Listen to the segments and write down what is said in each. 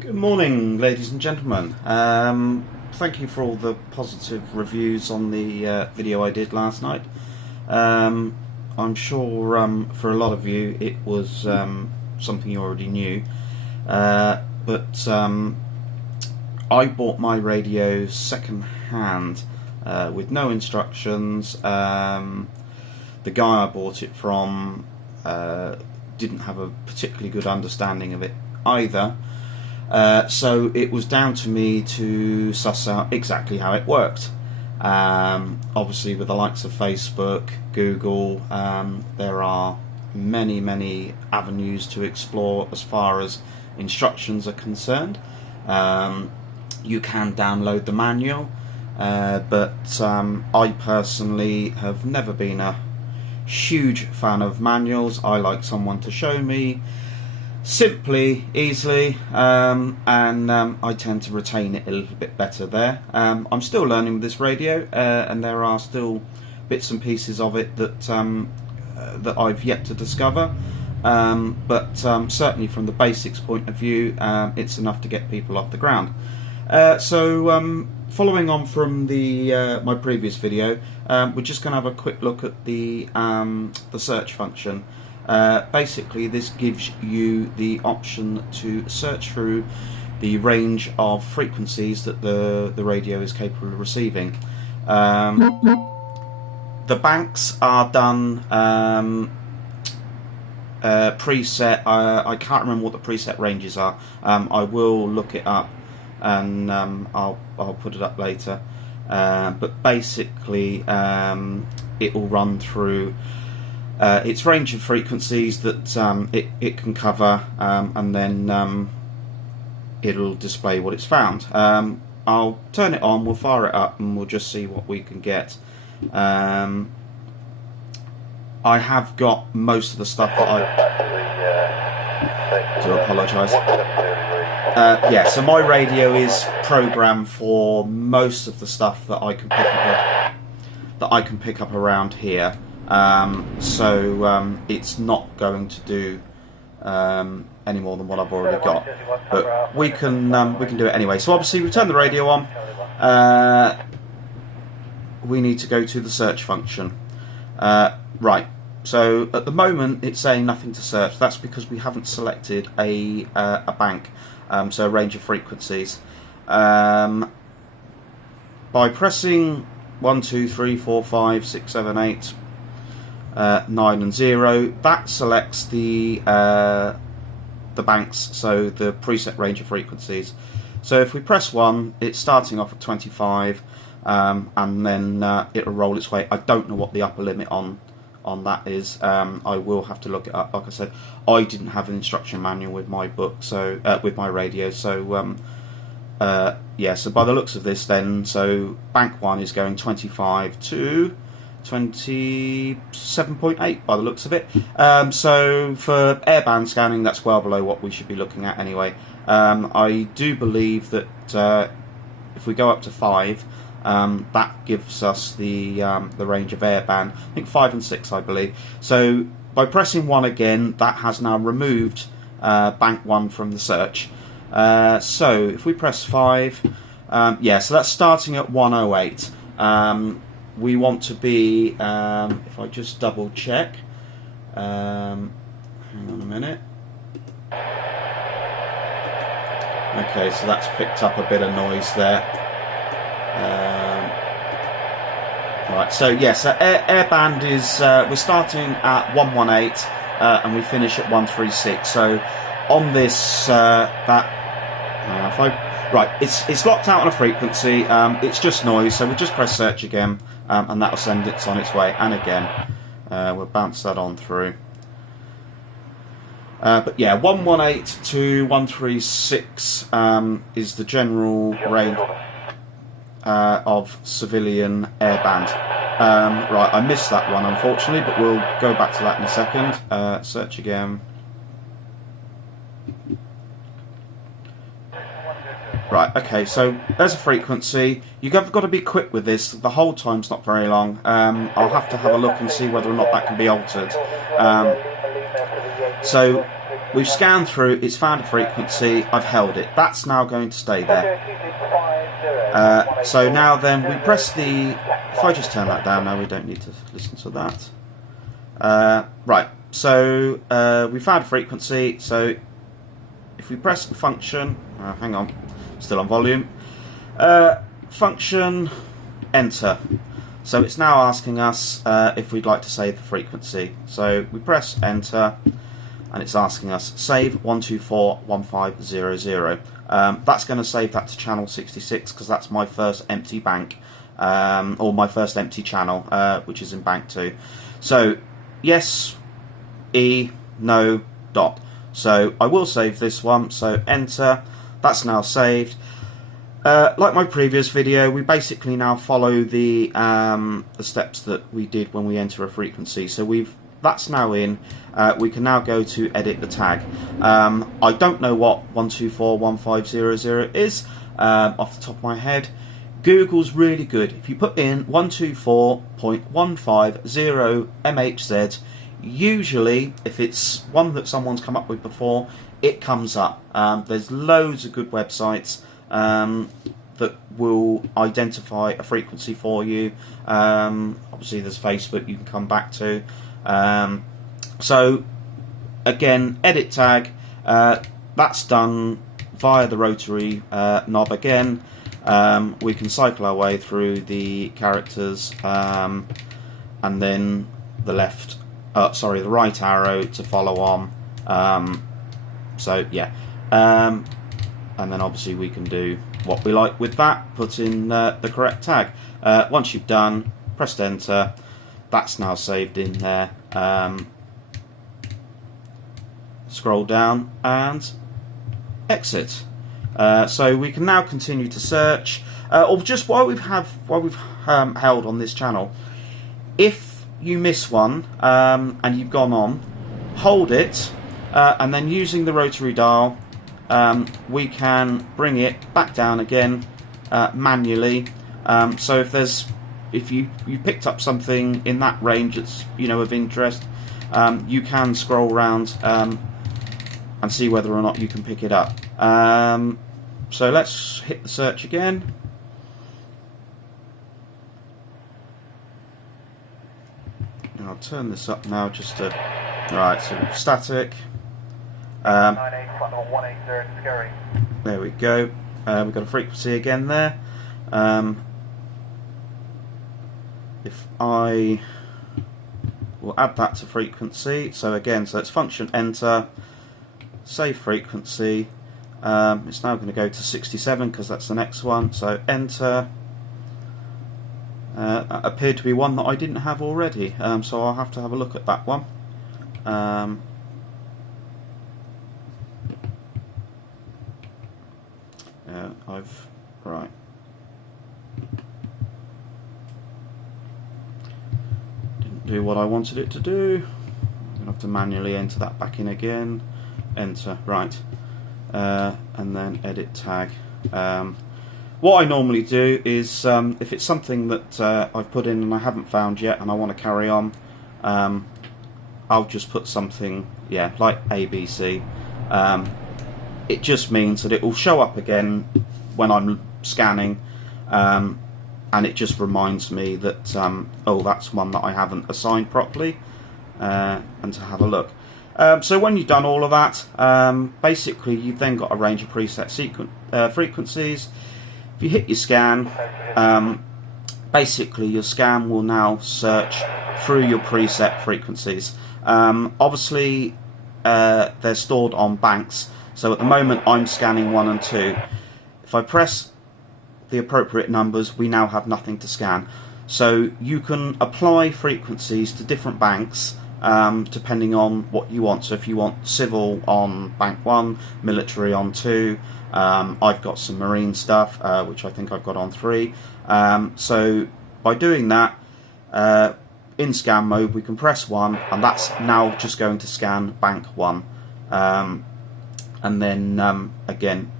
Good morning, ladies and gentlemen. Thank you for all the positive reviews on the video I did last night. I'm sure for a lot of you it was something you already knew, but I bought my radio second hand with no instructions. The guy I bought it from didn't have a particularly good understanding of it either. So it was down to me to suss out exactly how it worked. Obviously with the likes of Facebook, Google, there are many avenues to explore as far as instructions are concerned. You can download the manual, but I personally have never been a huge fan of manuals. I like someone to show me simply, easily, and I tend to retain it a little bit better there. I'm still learning with this radio, and there are still bits and pieces of it that that I've yet to discover, but certainly from the basics point of view, it's enough to get people off the ground. So following on from the my previous video, we're just going to have a quick look at the search function. Basically this gives you the option to search through the range of frequencies that the radio is capable of receiving. The banks are done preset. I can't remember what the preset ranges are. I will look it up and I'll put it up later, but basically it will run through its range of frequencies that it can cover, and then it'll display what it's found. I'll turn it on, we'll fire it up, and we'll just see what we can get. I have got most of the stuff that I do apologise. Yeah, so my radio is programmed for most of the stuff that I can pick up around here. So it's not going to do any more than what I've already got, but we can do it anyway. So obviously we turn the radio on. We need to go to the search function. Right. So at the moment it's saying nothing to search. That's because we haven't selected a bank, so a range of frequencies. By pressing 1, 2, 3, 4, 5, 6, 7, 8. 9 and 0, that selects the banks, so the preset range of frequencies. So if we press 1, it's starting off at 25, and then it'll roll its way. I don't know what the upper limit on that is. I will have to look it up. Like I said, I didn't have an instruction manual with my book, so with my radio. So yeah. So by the looks of this, then, so bank 1 is going 25 to 27.8 by the looks of it. So for airband scanning, that's well below what we should be looking at anyway. I do believe that if we go up to 5, that gives us the range of airband. I think 5 and 6, I believe. So by pressing 1 again, that has now removed bank 1 from the search. So if we press 5, yeah, so that's starting at 108. We want to be, if I just double check, hang on a minute. Okay, so that's picked up a bit of noise there. Right, so yes, airband is, we're starting at 118 and we finish at 136. So on this, right, it's locked out on a frequency, it's just noise, so we'll just press search again, and that'll send it on its way, and again, we'll bounce that on through. But yeah, 118 to 136 is the general range of civilian airband. Right, I missed that one unfortunately, but we'll go back to that in a second. Search again. Right, okay, so there's a frequency. You've got to be quick with this. The hold time's not very long. I'll have to have a look and see whether or not that can be altered. So we've scanned through, it's found a frequency, I've held it. That's now going to stay there. So now then we press the, if I just turn that down now, we don't need to listen to that. Right, so we found a frequency, so if we press the function, hang on, still on volume, function, enter. So it's now asking us if we'd like to save the frequency. So we press enter, and it's asking us save 1241500. That's going to save that to channel 66 because that's my first empty bank, or my first empty channel, which is in bank 2. So yes, E, no, dot. So I will save this one, so enter, that's now saved. Like my previous video, we basically now follow the steps that we did when we enter a frequency. So that's now in. We can now go to edit the tag. I don't know what 1241500 is off the top of my head. Google's really good. If you put in 124.150 MHZ, usually if it's one that someone's come up with before, it comes up. There's loads of good websites that will identify a frequency for you. Obviously there's Facebook you can come back to. So again, edit tag, that's done via the rotary knob again. We can cycle our way through the characters, and then the the right arrow to follow on. So yeah, and then obviously we can do what we like with that, put in the correct tag. Once you've done, press enter, that's now saved in there. Scroll down and exit. So we can now continue to search, or just while we've held on this channel, if you miss one and you've gone on, hold it, and then using the rotary dial, we can bring it back down again manually. So if you picked up something in that range that's of interest, you can scroll around and see whether or not you can pick it up. So let's hit the search again. And I'll turn this up now just to, right, so static. There we go. We've got a frequency again there. If I will add that to frequency, so again, so it's function enter, save frequency. It's now going to go to 67 because that's the next one. So enter. That appeared to be one that I didn't have already, so I'll have to have a look at that one. Right. Didn't do what I wanted it to do. I'm going to have to manually enter that back in again. Enter, right. And then edit tag. What I normally do is, if it's something that I've put in and I haven't found yet and I want to carry on, I'll just put something, like ABC. It just means that it will show up again when I'm scanning, and it just reminds me that, oh, that's one that I haven't assigned properly, and to have a look. So when you've done all of that, basically you've then got a range of preset frequencies. If you hit your scan, basically your scan will now search through your preset frequencies. Obviously they're stored on banks, so at the moment I'm scanning 1 and 2. If I press the appropriate numbers, we now have nothing to scan. So you can apply frequencies to different banks depending on what you want. So if you want civil on bank 1, military on 2, I've got some marine stuff which I think I've got on 3. So by doing that, in scan mode we can press 1 and that's now just going to scan bank 1. And then again,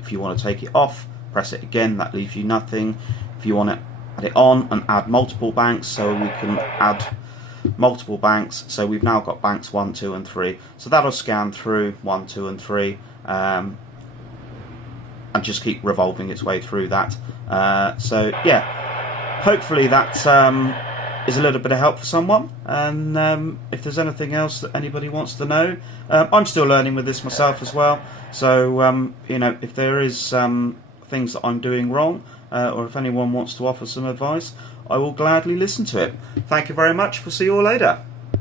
if you want to take it off, press it again, that leaves you nothing. If you want to add it on and add multiple banks, so we can add multiple banks. So we've now got banks 1, 2 and 3. So that'll scan through 1, 2 and 3 and just keep revolving its way through that. So yeah, hopefully that is a little bit of help for someone. And if there's anything else that anybody wants to know, I'm still learning with this myself as well. So you know, if there is things that I'm doing wrong, or if anyone wants to offer some advice, I will gladly listen to it. Thank you very much. We'll see you all later.